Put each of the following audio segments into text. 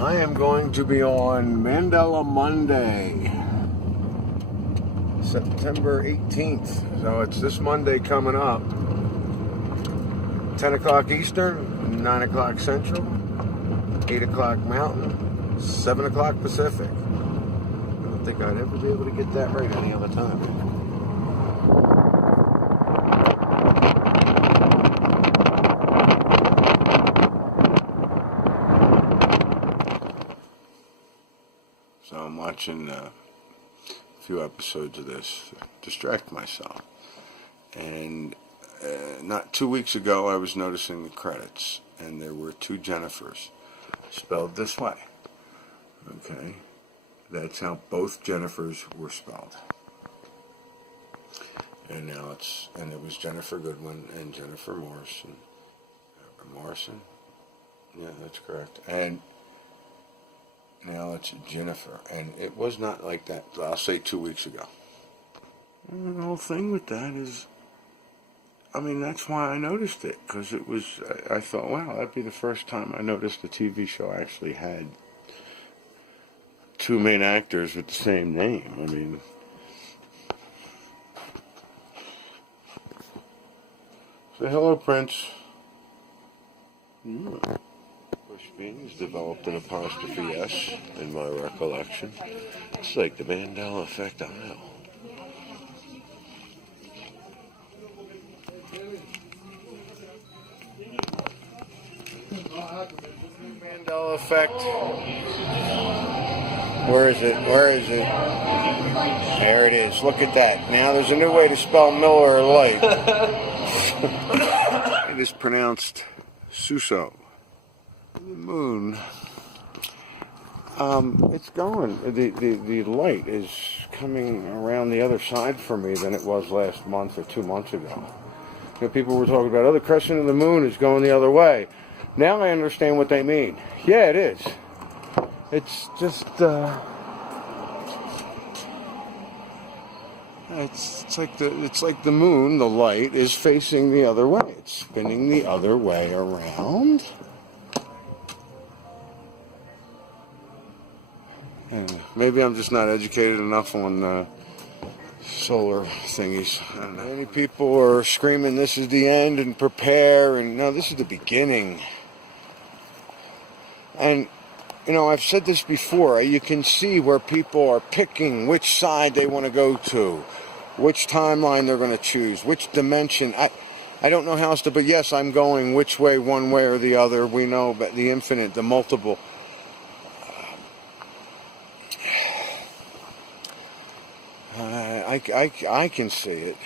I am going to be on Mandela Monday, September 18th. So it's this Monday coming up. 10 o'clock Eastern, 9 o'clock Central, 8 o'clock Mountain, 7 o'clock Pacific. I don't think I'd ever be able to get that right any other time. So I'm watching a few episodes of this, distract myself. And not 2 weeks ago, I was noticing the credits, and there were two Jennifers, spelled this way. Okay, that's how both Jennifers were spelled. And now it was Jennifer Goodwin and Jennifer Morrison. Morrison? Yeah, that's correct. And now it's Jennifer, and it was not like that, I'll say 2 weeks ago. And the whole thing with that is, that's why I noticed it, because I thought, wow, that'd be the first time I noticed a TV show actually had two main actors with the same name. Say hello, Prince. Bush beans developed an apostrophe S in my recollection. It's like the Mandela effect aisle. Mandela effect. Where is it? There it is. Look at that. Now there's a new way to spell Miller Lite. It is pronounced Suso. The moon. It's going. The light is coming around the other side for me than it was last month or 2 months ago. People were talking about, the crescent of the moon is going the other way. Now I understand what they mean. Yeah, it is. It's just, it's like the moon, the light, is facing the other way. It's spinning the other way around. Maybe I'm just not educated enough on solar thingies. I don't know. Many people are screaming, this is the end, and prepare, and no, this is the beginning. And, I've said this before, you can see where people are picking which side they want to go to, which timeline they're going to choose, which dimension. I don't know how else to, but yes, I'm going which way, one way or the other. We know about the infinite, the multiple. I can see it.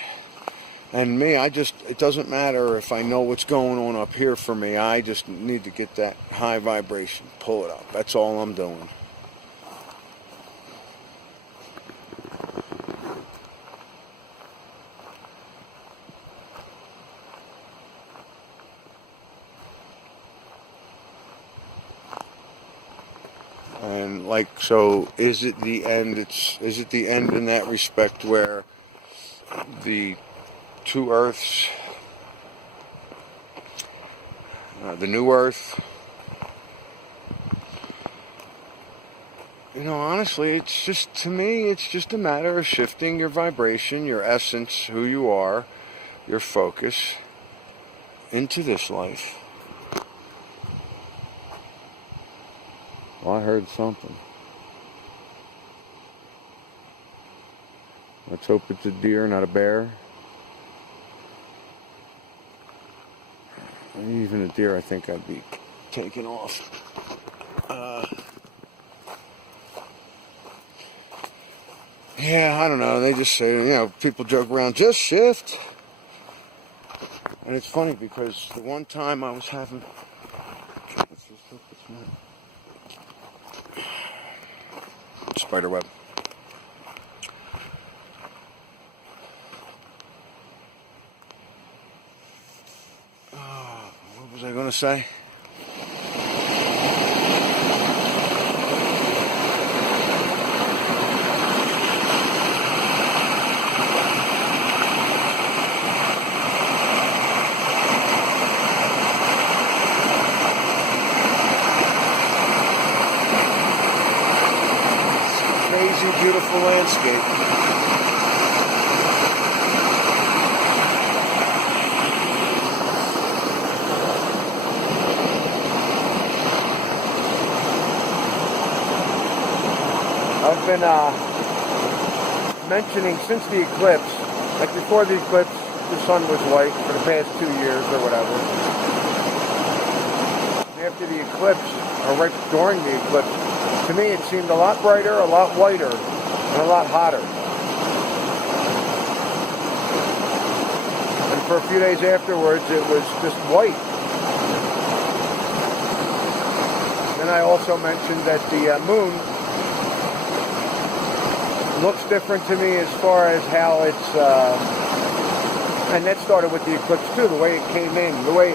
And me, it doesn't matter if I know what's going on up here for me. I just need to get that high vibration, pull it up. That's all I'm doing. And so is it the end? Is it the end in that respect where the two Earths, the new Earth, honestly, to me, it's just a matter of shifting your vibration, your essence, who you are, your focus into this life. Well, I heard something. Let's hope it's a deer, not a bear. Even a deer, I think I'd be taking off. Yeah, I don't know. They just say, people joke around, just shift. And it's funny because the one time I was having... Spider web. What was I going to say? landscape. I've been mentioning since the eclipse, like before the eclipse, the sun was white for the past 2 years or whatever. After the eclipse, or right during the eclipse, to me it seemed a lot brighter, a lot whiter, and a lot hotter. And for a few days afterwards, it was just white. Then I also mentioned that the moon looks different to me as far as how it's, and that started with the eclipse too, the way it came in, the way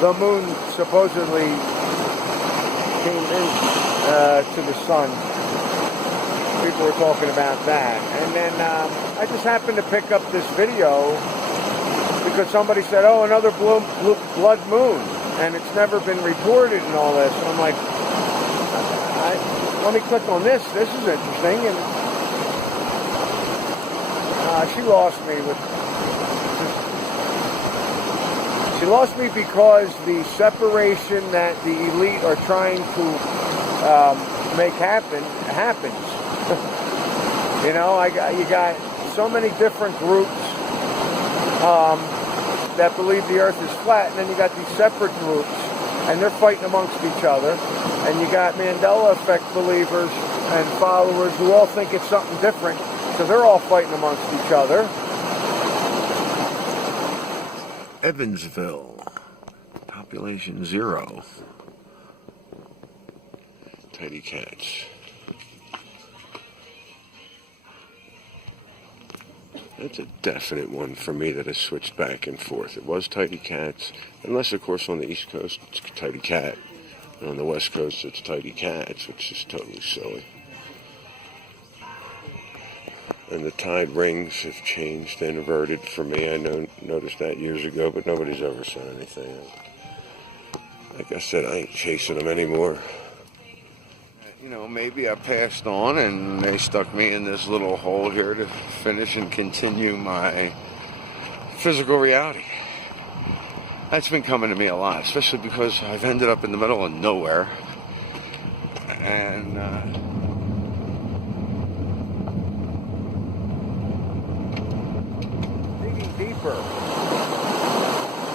the moon supposedly came in to the sun. People were talking about that. And then I just happened to pick up this video because somebody said, oh, another blood moon, and it's never been reported and all this. And I'm like, let me click on this. This is interesting. And she lost me with. She lost me because the separation that the elite are trying to make happens. You know, you got so many different groups that believe the Earth is flat, and then you got these separate groups, and they're fighting amongst each other. And you got Mandela effect believers and followers who all think it's something different. So they're all fighting amongst each other. Evansville, population 0. Tidy cats. That's a definite one for me that has switched back and forth. It was Tidy Cats, unless of course on the East Coast it's Tidy Cat, and on the West Coast it's Tidy Cats, which is totally silly. And the tide rings have changed and inverted for me. I noticed that years ago, but nobody's ever said anything. Like I said, I ain't chasing them anymore. You know, maybe I passed on and they stuck me in this little hole here to finish and continue my physical reality. That's been coming to me a lot, especially because I've ended up in the middle of nowhere. And, deeper.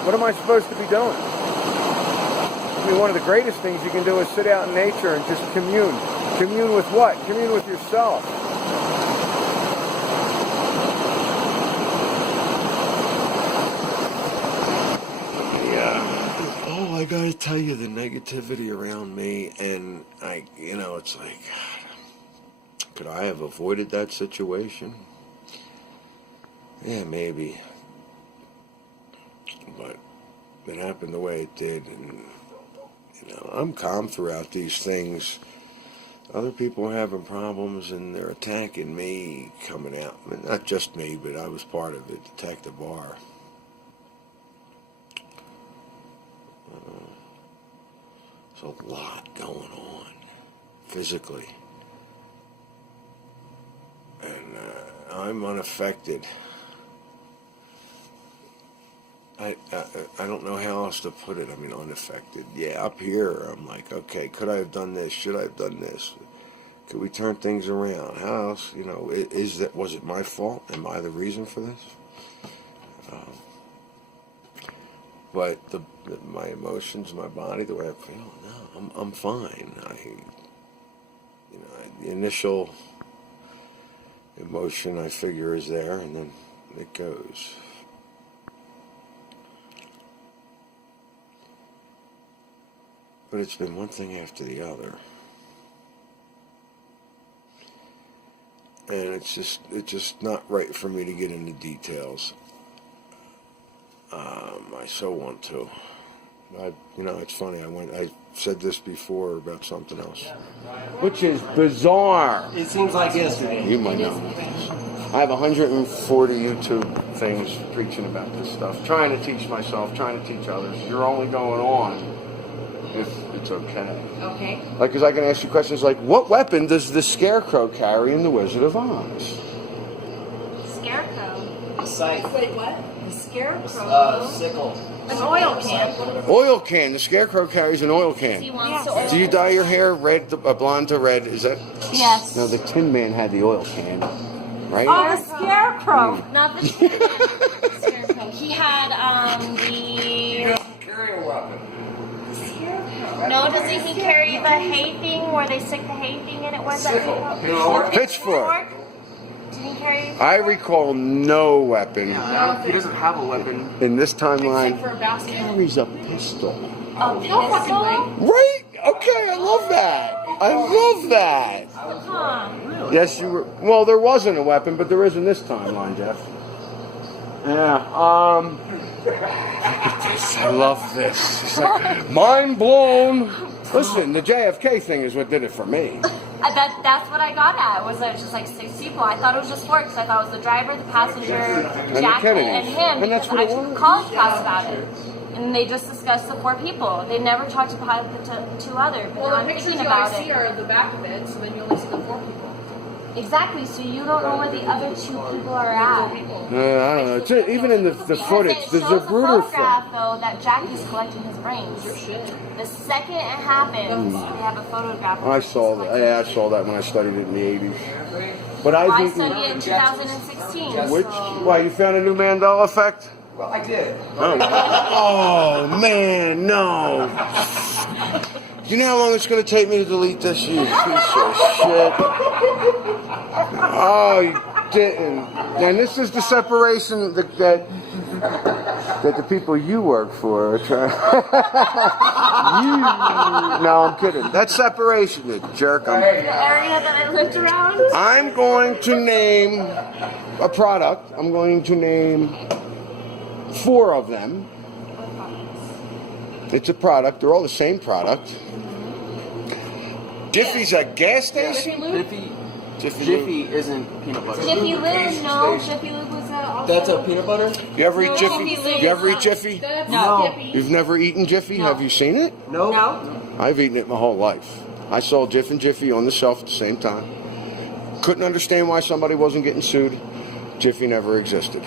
What am I supposed to be doing? I mean, one of the greatest things you can do is sit out in nature and just commune. Commune with what? Commune with yourself. Yeah. Oh, I gotta tell you, the negativity around me, and it's like, could I have avoided that situation? Yeah, maybe. But it happened the way it did, and I'm calm throughout these things. Other people are having problems, and they're attacking me coming out. I mean, not just me, but I was part of it. Detective Barr. There's a lot going on physically, and I'm unaffected. I don't know how else to put it. I mean, unaffected. Yeah, up here, I'm like, okay, could I have done this? Should I have done this? Could we turn things around? How else? Was it my fault? Am I the reason for this? But my emotions, my body, the way I feel, no, I'm fine. The initial emotion I figure is there, and then it goes. But it's been one thing after the other. And it's just not right for me to get into details. I so want to. It's funny. I said this before about something else, which is bizarre. It seems like yesterday. You might know. I have 140 YouTube things preaching about this stuff, trying to teach myself, trying to teach others. You're only going on if it's okay. Okay. Like, because I can ask you questions like, what weapon does the Scarecrow carry in The Wizard of Oz? Scarecrow. A scythe. Wait, what? The Scarecrow. Sickle. An oil can. Oil can. The Scarecrow carries an oil He can. wants to oil. Do you dye your hair red, blonde to red? Is that? Yes. No, the Tin Man had the oil can, right? Oh, the Scarecrow. Not the Scarecrow. He had the. Carry a weapon. No, doesn't he carry the hay thing where they stick the hay thing in it? What's that thing called? Pitchfork. Did he carry? I recall no weapon He doesn't have a weapon. in this timeline. For a basket. Carries a pistol. A No fucking way. pistol? Right? Okay, I love that. I love that. Huh. Yes, you were. Well, there wasn't a weapon, but there is in this timeline, Jeff. Yeah. I love this. It's like mind blown. Listen, the JFK thing is what did it for me. That's what I got at. Was that just like 6 people? I thought it was just 4 because I thought it was the driver, the passenger, the Jack, Kennedys. and him. And that's because what it I took was. a college class about it. And they just discussed the 4 people. They never talked about the 2 other. But Well, now the I'm pictures thinking you about only see it. are the back of it, so then you only see the 4 people. Exactly. So you don't know where the other 2 people are at. I don't know. Even in the footage, Because it there's a shows brutal photograph, thing. though, that Jack is collecting his brains. The second it happens, they have a photograph. I saw that. Yeah, I saw that when I studied it in the 80s. But I I think. studied it in 2016. Which? so- Why, you found a new Mandela effect? Well, I did. Oh man, no. You know how long it's going to take me to delete this, you piece of shit? Oh, you didn't. And this is the separation that the people you work for are trying. No, I'm kidding. That's separation, you jerk. The area that I lived around? I'm going to name a product. I'm going to name 4 of them. It's a product. They're all the same product. Jiffy's a gas station? Jiffy isn't peanut butter. Jiffy Lube, no. Jiffy Lube was also... That's a peanut butter? You ever eat No, Jiffy? Jiffy Lube You ever is eat Jiffy? That's No. Jiffy. You've never eaten Jiffy? No. Have you seen it? No. No? I've eaten it my whole life. I saw Jif and Jiffy on the shelf at the same time. Couldn't understand why somebody wasn't getting sued. Jiffy never existed.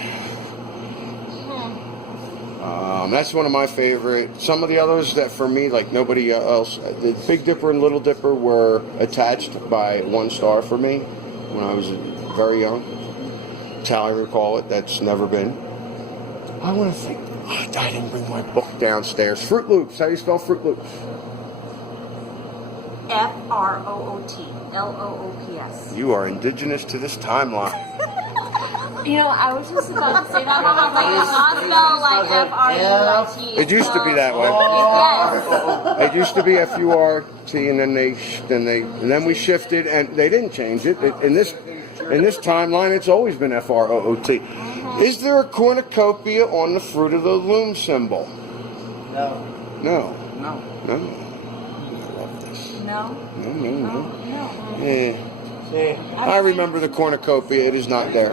That's one of my favorite. Some of the others that for me, like nobody else, the Big Dipper and Little Dipper were attached by 1 star for me when I was very young. That's how I recall it. That's never been. I want to think. I didn't bring my book downstairs. Fruit Loops. How do you spell Fruit Loops? F-R-O-O-T. L-O-O-P-S. You are indigenous to this timeline. You know, I was just about to say that, but I was like, it's not spelled like F-R-U-I-T. It used to be that way. Yes. It used to be F-U-R-T, and then we shifted, and they didn't change it. In this timeline, it's always been F-R-O-O-T. Is there a cornucopia on the Fruit of the Loom symbol? No. No. No. No. I love this. No? No. No. Yeah. I remember the cornucopia. It is not there.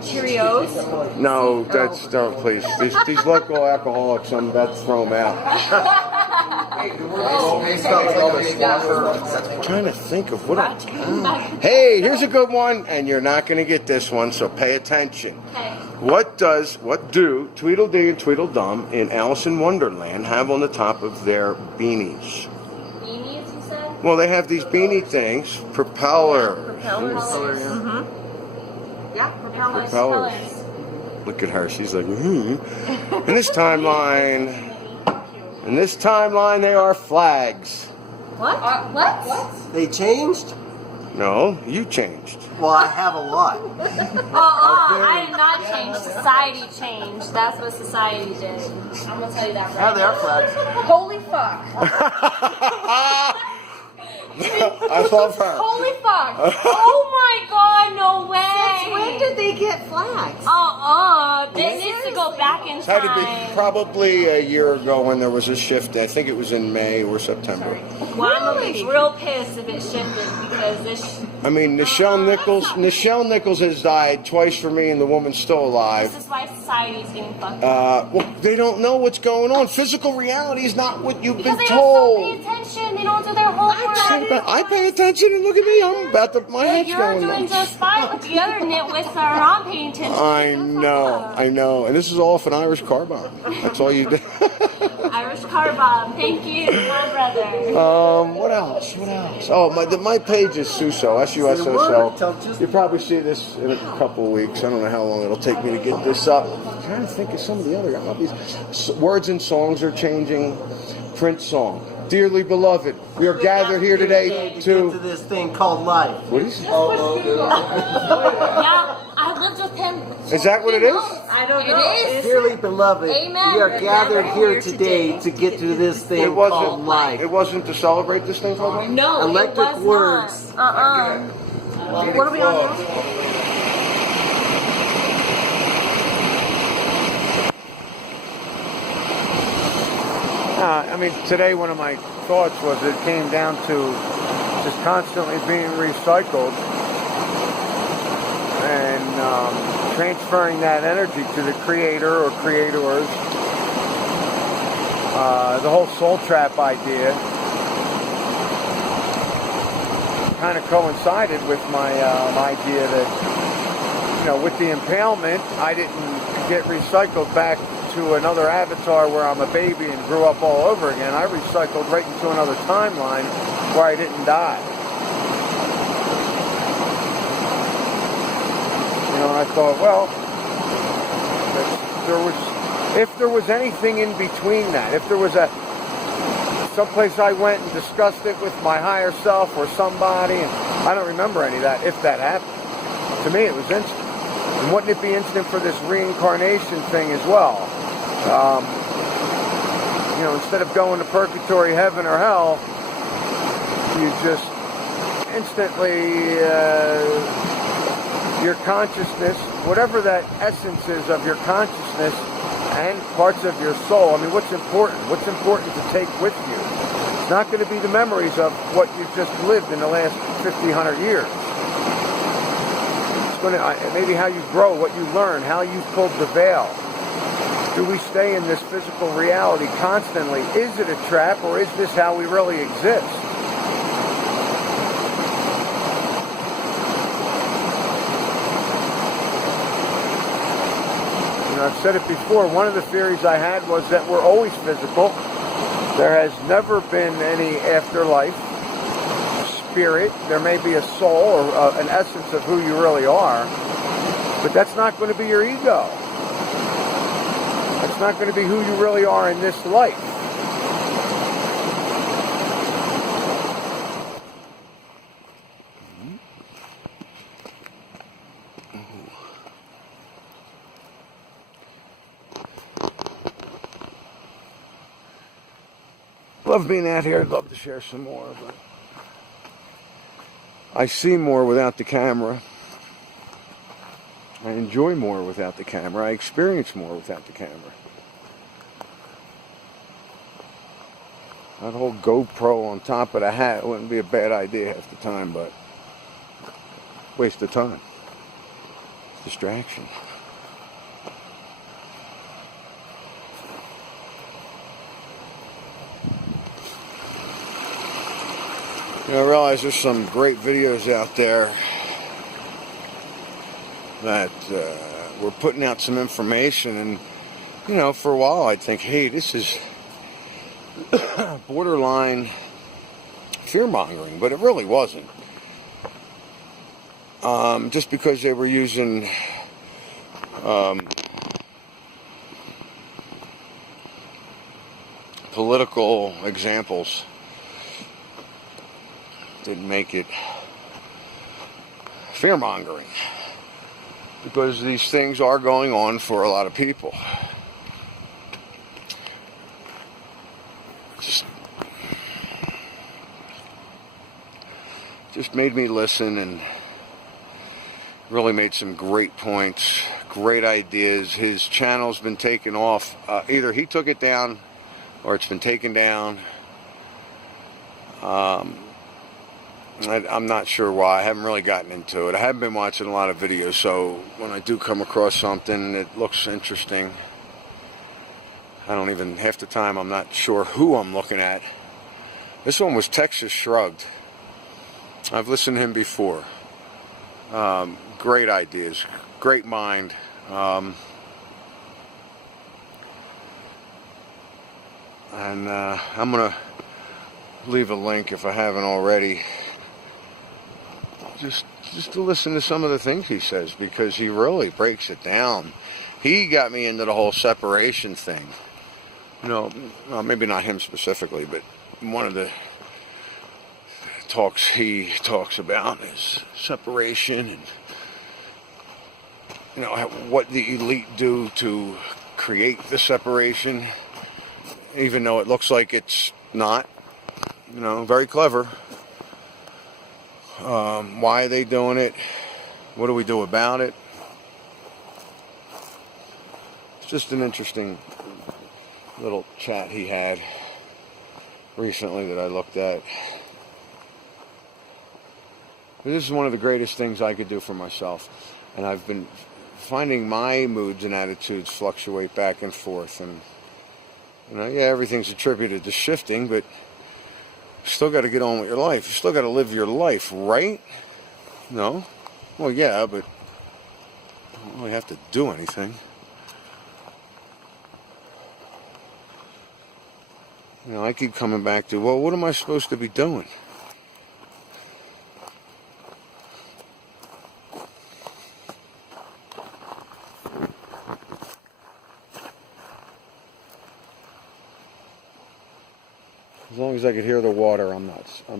Cheerios? No, that's don't please. These local alcoholics, I'm about to throw them out. I'm trying to think of what I'm. Hey, here's a good one, and you're not going to get this one, so pay attention. Okay. What do Tweedledee and Tweedledum in Alice in Wonderland have on the top of their beanies? Beanies, you said? Well, they have these beanie things, propellers. Propellers. Yeah, propellers. Propellers. Look at her. She's like, In this timeline, they are flags. What? What? They changed? No, you changed. Well, I have a lot. I did not change. Society changed. That's what society did. I'm gonna tell you that Yeah, right they are flags. Holy fuck. I love her. Holy fuck. Oh my god, no way. When did they get flags? This needs to go back in It had to be time. probably a year ago when there was a shift. I think it was in May or September. Well, I'm gonna be real pissed if it shifted because this I mean, Nichelle Nichols has died twice for me, and the woman's still alive. is why society is getting fucked up. Well, they don't know what's going on. Physical reality is not what you've Because been they don't pay told. attention, they don't do their homework. I pay attention, and look at me. I'm about to. My head's You're going doing nuts. just fine, but the other nitwits that are not paying attention. I know. And this is all off an Irish car bomb. That's all you do. Irish car bomb. Thank you, my brother. What else? Oh, my page is Suso, S-U-S-O-S-O. You'll probably see this in a couple of weeks. I don't know how long it'll take me to get this up. I'm trying to think of some of the other. I love these words and songs are changing. Prince song. Dearly beloved, we are gathered here today Get to. to this thing called life. What is it? Yeah, I lived with him. Is that what it is? I don't It know. is. Dearly beloved, Amen. we are gathered here today to get to this thing It called life. wasn't to celebrate this thing called life? No, Electric it was words. Not. What are we on now? I mean, today one of my thoughts was it came down to just constantly being recycled and transferring that energy to the creator or creators. The whole soul trap idea kind of coincided with my idea that, with the impalement, I didn't get recycled back to another avatar where I'm a baby and grew up all over again. I recycled right into another timeline where I didn't die. And I thought, well, if there was anything in between that, if there was someplace I went and discussed it with my higher self or somebody, and I don't remember any of that, if that happened. To me, it was instant. And wouldn't it be instant for this reincarnation thing as well? Instead of going to purgatory, heaven, or hell, you just instantly, your consciousness, whatever that essence is of your consciousness and parts of your soul. I mean, what's important? What's important to take with you? It's not going to be the memories of what you've just lived in the last 50, 100 years. It's going to, maybe how you grow, what you learn, how you've pulled the veil. Do we stay in this physical reality constantly? Is it a trap, or is this how we really exist? I've said it before, one of the theories I had was that we're always physical. There has never been any afterlife, spirit. There may be a soul or an essence of who you really are, but that's not going to be your ego. That's not going to be who you really are in this life. Love being out here. I'd love to share some more, but I see more without the camera. I enjoy more without the camera. I experience more without the camera. That whole GoPro on top of the hat wouldn't be a bad idea half the time, but waste of time. Distraction. I realize there's some great videos out there that we're putting out some information, and for a while I'd think, hey, this is borderline fear-mongering, but it really wasn't. Just because they were using political examples didn't make it fear-mongering, because these things are going on for a lot of people. just made me listen and really made some great points, great ideas. His channel's been taken off. Either he took it down or it's been taken down. I'm not sure why. I haven't really gotten into it. I haven't been watching a lot of videos, so when I do come across something that looks interesting, I don't even, half the time, I'm not sure who I'm looking at. This one was Texas Shrugged. I've listened to him before. Great ideas, great mind. And I'm going to leave a link if I haven't already. Just to listen to some of the things he says, because he really breaks it down. He got me into the whole separation thing. You know, well, maybe not him specifically, but one of the talks he talks about is separation, and you know what the elite do to create the separation, even though it looks like it's not. You know, very clever. Why are they doing it? What do we do about it? It's just an interesting little chat he had recently that I looked at. But this is one of the greatest things I could do for myself. And I've been finding my moods and attitudes fluctuate back and forth. And, you know, yeah, everything's attributed to shifting, but you still got to get on with your life. You still got to live your life, right? No? Well, yeah, but you don't really have to do anything. You know, I keep coming back to, well, what am I supposed to be doing? As long as I could hear the water, I'm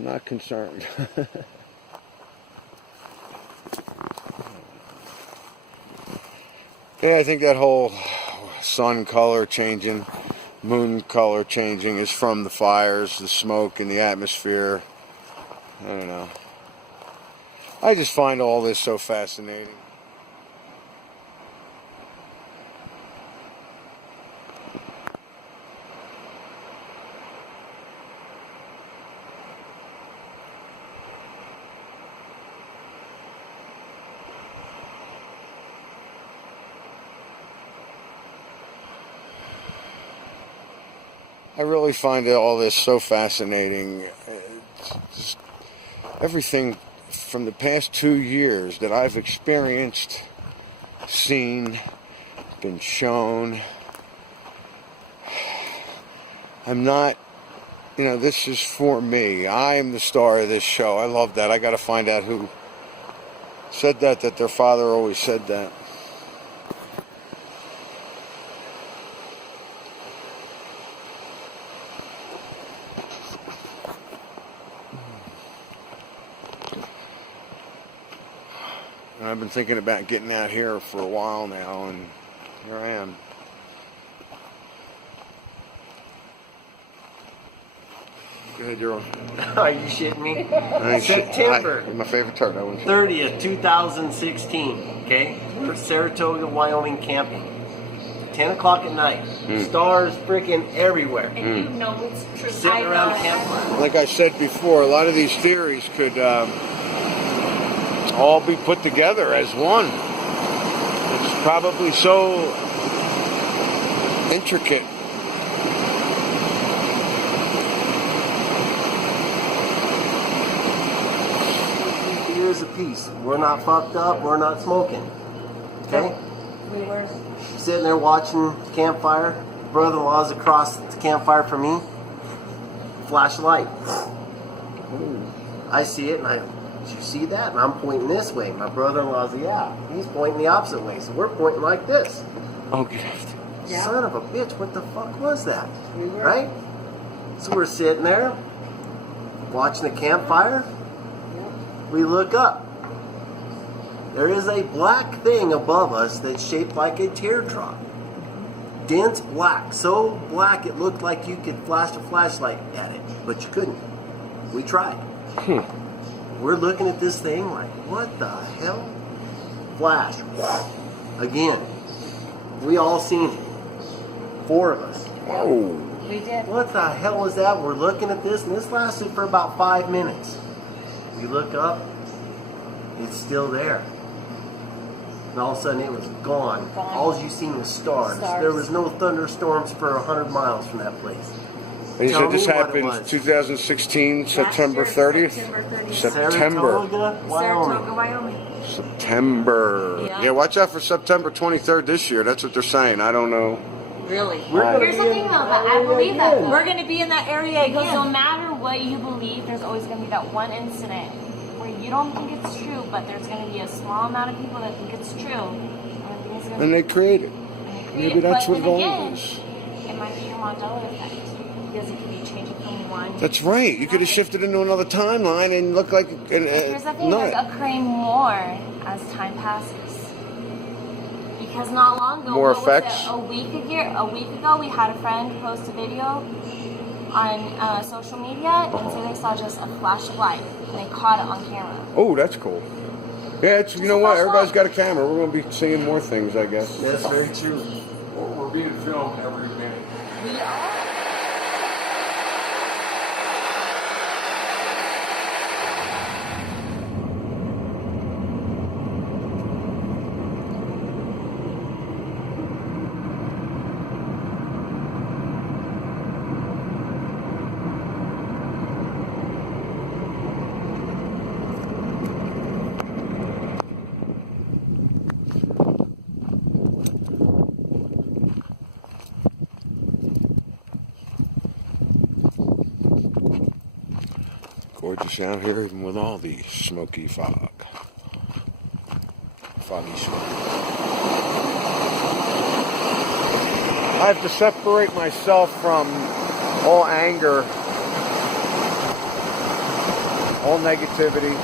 not concerned. Yeah, I think that whole sun color changing, moon color changing is from the fires, the smoke in the atmosphere. I don't know. I just find all this so fascinating. I really find all this so fascinating. Just everything from the past 2 years that I've experienced, seen, been shown. I'm not, you know, this is for me. I am the star of this show. I love that. I got to find out who said that their father always said that. And I've been thinking about getting out here for a while now, and here I am. Go ahead, you're on. Are you shitting me? September. My favorite turn. 30th, 2016. Okay? We're Saratoga, Wyoming camping. 10 o'clock at night. Stars freaking everywhere. And you know it's true. Sitting around the campfire. Like I said before, a lot of these theories could all be put together as one. It's probably so intricate. Years apiece. We're not fucked up. We're not smoking. Okay? We were. Sitting there watching the campfire. Brother-in-law's across the campfire from me. Flashlight. I see it, and did you see that? And I'm pointing this way. My brother-in-law's, yeah. He's pointing the opposite way. So we're pointing like this. Oh, good. Yeah. Son of a bitch, what the fuck was that? We were. Right? So we're sitting there, watching the campfire. We look up. There is a black thing above us that's shaped like a teardrop. Dense black. So black it looked like you could flash a flashlight at it, but you couldn't. We tried. We're looking at this thing like, what the hell? Flash. Again. We all seen it. 4 of us. Whoa. We did. What the hell was that? We're looking at this, and this lasted for about 5 minutes. We look up, it's still there. And all of a sudden it was gone. All you seen was stars. There was no thunderstorms for 100 miles from that place. And you Tell said this me what it happened was. 2016, September 30th? September. Saratoga, Wyoming. Saratoga, Wyoming. September. Yeah. Yeah, watch out for September 23rd this year. That's what they're saying. I don't know. Really? We're gonna Here's be the in thing though, that that I area believe that again. We're going to be in that area because no again. matter what you believe, there's always going to be that one incident where you don't think it's true, but there's going to be a small amount of people that think it's true. And they create it. Maybe that's what it all again, is. it might be your Mandela effect because it could be changing from one. That's right. You could have shifted into another timeline and look like Here's the thing: nut. there's occurring more as time passes. Because not long ago, More what was it, effects? a week ago, we had a friend post a video on social media and say they saw just a flash of light and they caught it on camera. Oh, that's cool. Yeah, it's, you know what? Everybody's got a camera. We're going to be seeing more things, I guess. That's very true. We're being filmed every minute. We are. Gorgeous out here, even with all the smoky fog. Foggy smoke. I have to separate myself from all anger, all negativity.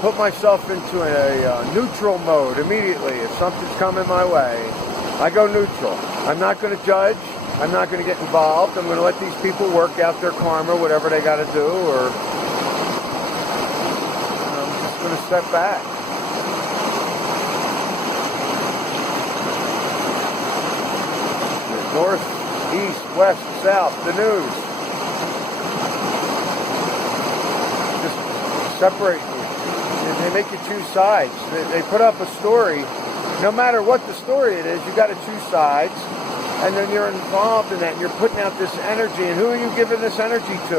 Put myself into a neutral mode immediately. If something's coming my way, I go neutral. I'm not going to judge. I'm not going to get involved. I'm going to let these people work out their karma, whatever they got to do, or I'm just going to step back. North, east, west, south, the news. Just separate you. They make you choose sides. They put up a story. No matter what the story it is, you got to choose sides. And then you're involved in that, and you're putting out this energy, and who are you giving this energy to?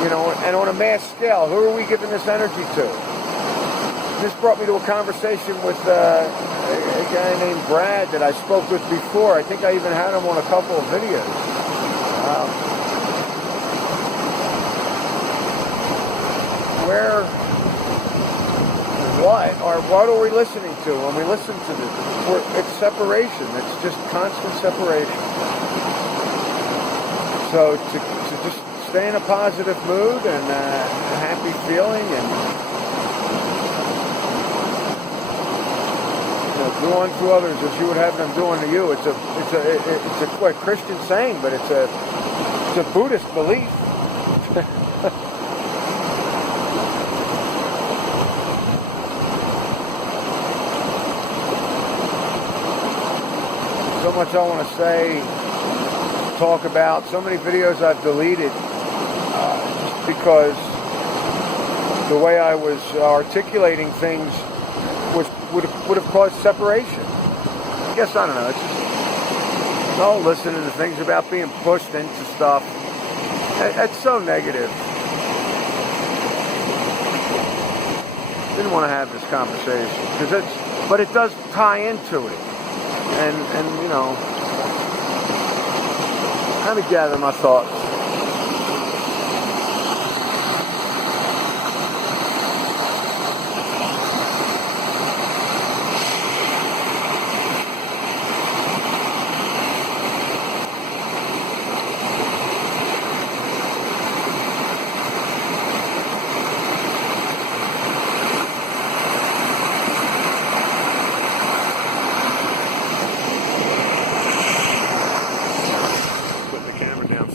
You know, and on a mass scale, who are we giving this energy to? This brought me to a conversation with a guy named Brad that I spoke with before. I think I even had him on a couple of videos. What are we listening to when we listen to this? It's separation. It's just constant separation. So to just stay in a positive mood and a happy feeling, and do unto others as you would have them do unto you. It's a Christian saying, but it's a Buddhist belief. So much I want to say, talk about. So many videos I've deleted just because the way I was articulating things would have caused separation. I guess, I don't know. It's just listening to things about being pushed into stuff. It's so negative. Didn't want to have this conversation but it does tie into it. And you know, let me gather my thoughts.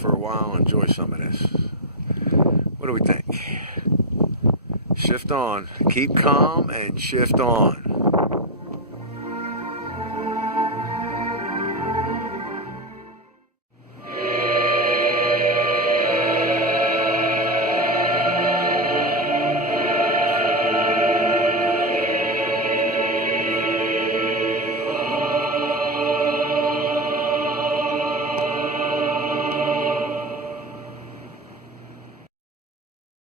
For a while. shift on. Keep calm and shift on.